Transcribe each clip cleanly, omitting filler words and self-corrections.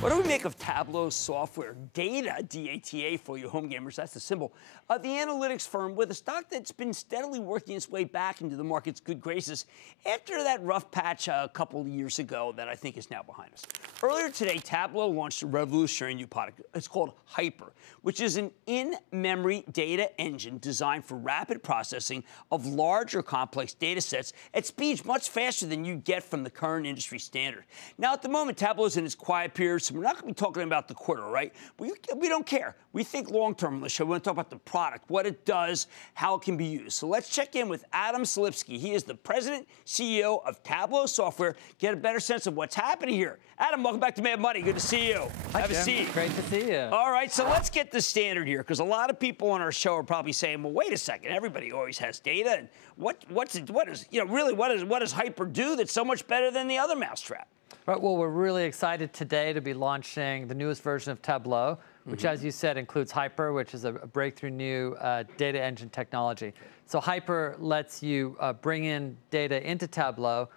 What do we make of Tableau Software? Data, D-A-T-A for you home gamers, that's the symbol. The analytics firm with a stock that's been steadily working its way back into the market's good graces after that rough patch a couple of years ago that I think is now behind us. Earlier today, Tableau launched a revolutionary new product. It's called Hyper, which is an in-memory data engine designed for rapid processing of larger complex data sets at speeds much faster than you get from the current industry standard. Now, at the moment, Tableau is in its quiet period, so we're not going to be talking about the quarter, right? We don't care. We think long-term on the show. We want to talk about the product, what it does, how it can be used. So let's check in with Adam Selipsky. He is the president, CEO of Tableau Software. Get a better sense of what's happening here. Adam, welcome back to Mad Money. Good to see you. Hi, Have a seat. Great to see you. All right, so let's get the standard here, because a lot of people on our show are probably saying, well, wait a second. Everybody always has data. And what does Hyper do that's so much better than the other mousetrap? Right, well, we're really excited today to be launching the newest version of Tableau, which, as you said, includes Hyper, which is a breakthrough new data engine technology. So Hyper lets you bring in data into Tableau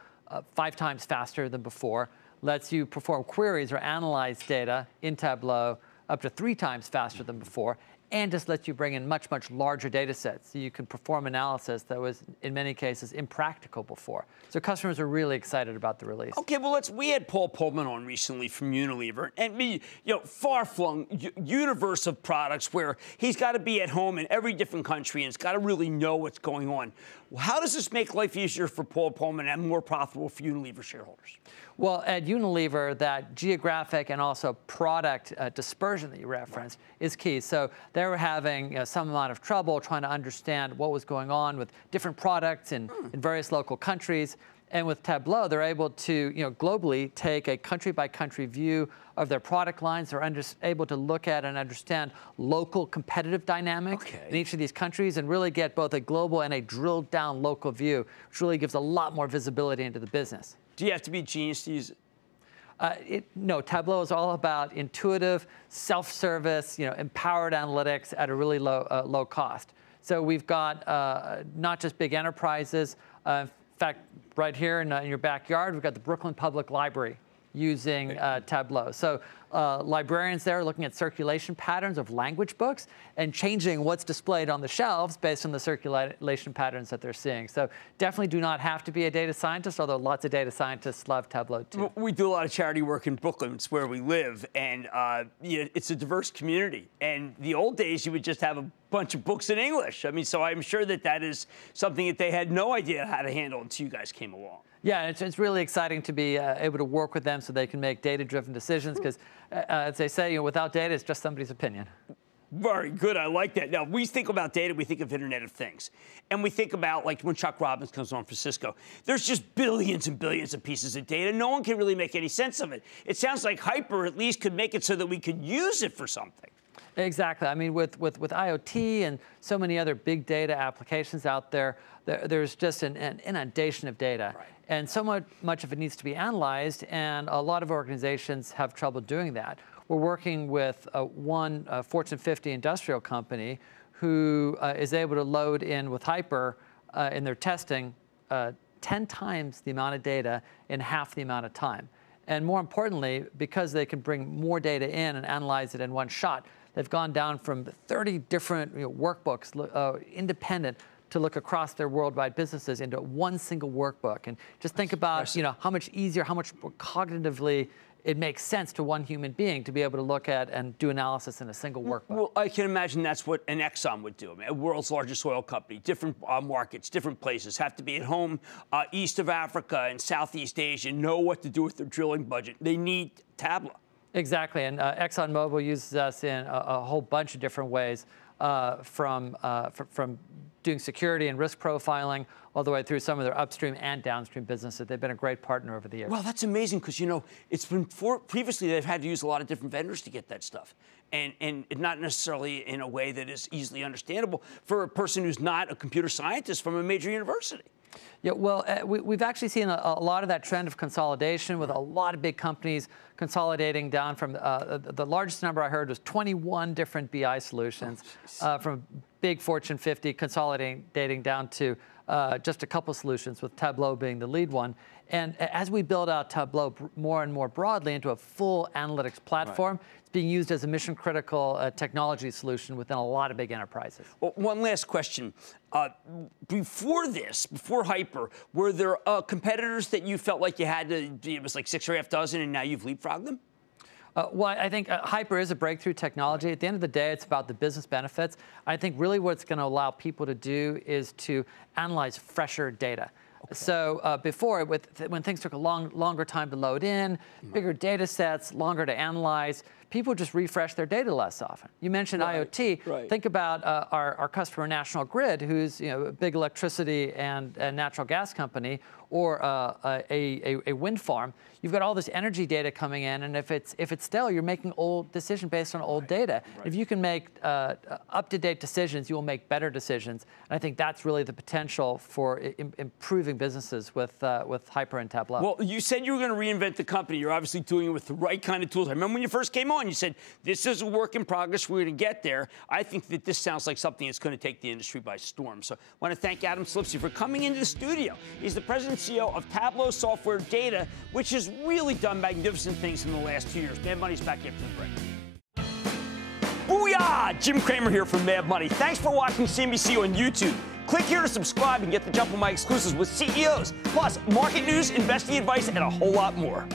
5 times faster than before, lets you perform queries or analyze data in Tableau up to 3 times faster than before, and just lets you bring in much, much larger data sets so you can perform analysis that was, in many cases, impractical before. So customers are really excited about the release. Okay, well, we had Paul Pullman on recently from Unilever, and far-flung universe of products where he's got to be at home in every different country and he's got to really know what's going on. How does this make life easier for Paul Pullman and more profitable for Unilever shareholders? Well, at Unilever, that geographic and also product dispersion that you referenced is key. So they were having some amount of trouble trying to understand what was going on with different products in various local countries. And with Tableau, they're able to globally take a country-by-country view of their product lines. They're able to look at and understand local competitive dynamics in each of these countries and really get both a global and a drilled-down local view, which really gives a lot more visibility into the business. Do you have to be a genius to use it? No, Tableau is all about intuitive, self-service, empowered analytics at a really low cost. So we've got not just big enterprises. In fact, right here in your backyard, we've got the Brooklyn Public Library using Tableau. So librarians there are looking at circulation patterns of language books and changing what's displayed on the shelves based on the circulation patterns that they're seeing. So definitely do not have to be a data scientist, although lots of data scientists love Tableau too. We do a lot of charity work in Brooklyn. It's where we live, and it's a diverse community. And the old days, you would just have a bunch of books in English. I mean, so I'm sure that is something that they had no idea how to handle until you guys came along. Yeah, it's really exciting to be able to work with them so they can make data-driven decisions because, as they say, without data, it's just somebody's opinion. Very good. I like that. Now, we think about data, we think of Internet of Things. And we think about, like, when Chuck Robbins comes on for Cisco, there's just billions and billions of pieces of data. No one can really make any sense of it. It sounds like Hyper at least could make it so that we could use it for something. Exactly. I mean, with IoT and so many other big data applications out there, there's just an inundation of data. Right. And so much of it needs to be analyzed, and a lot of organizations have trouble doing that. We're working with one Fortune 50 industrial company who is able to load in with Hyper in their testing 10 times the amount of data in half the amount of time. And more importantly, because they can bring more data in and analyze it in one shot, they've gone down from 30 different workbooks, independent, to look across their worldwide businesses into one single workbook. And just think about how much easier, how much more cognitively it makes sense to one human being to be able to look at and do analysis in a single workbook. Well, I can imagine that's what an Exxon would do. I mean, a world's largest oil company, different markets, different places, have to be at home east of Africa and Southeast Asia, know what to do with their drilling budget. They need Tableau. Exactly, and ExxonMobil uses us in a whole bunch of different ways, from doing security and risk profiling all the way through some of their upstream and downstream businesses. They've been a great partner over the years. Well, that's amazing because, it's been previously they've had to use a lot of different vendors to get that stuff. And not necessarily in a way that is easily understandable for a person who's not a computer scientist from a major university. Yeah, well, we've actually seen a lot of that trend of consolidation with a lot of big companies consolidating down from the largest number I heard was 21 different BI solutions from big Fortune 50 consolidating down to just a couple solutions, with Tableau being the lead one. And as we build out Tableau more and more broadly into a full analytics platform, it's being used as a mission-critical technology solution within a lot of big enterprises. Well, one last question. Before Hyper, were there competitors that you felt like you had to, it was like 6 or half dozen, and now you've leapfrogged them? Well, I think Hyper is a breakthrough technology. At the end of the day, it's about the business benefits. I think really what it's going to allow people to do is to analyze fresher data. Okay. So before, when things took a longer time to load in, bigger data sets, longer to analyze, people just refresh their data less often. You mentioned IoT. Right. Think about our customer National Grid, who's a big electricity and natural gas company, or a wind farm. You've got all this energy data coming in, and if it's stale, you're making old decisions based on old data. Right. If you can make up-to-date decisions, you will make better decisions. And I think that's really the potential for improving businesses with Hyper and Tableau. Well, you said you were going to reinvent the company. You're obviously doing it with the right kind of tools. I remember when you first came on, you said, this is a work in progress. We're going to get there. I think that this sounds like something that's going to take the industry by storm. So I want to thank Adam Slipsey for coming into the studio. He's the president and CEO of Tableau Software Data, which has really done magnificent things in the last 2 years. Mad Money's back after the break. Booyah! Jim Cramer here from Mad Money. Thanks for watching CNBC on YouTube. Click here to subscribe and get the jump on my exclusives with CEOs, plus market news, investing advice, and a whole lot more.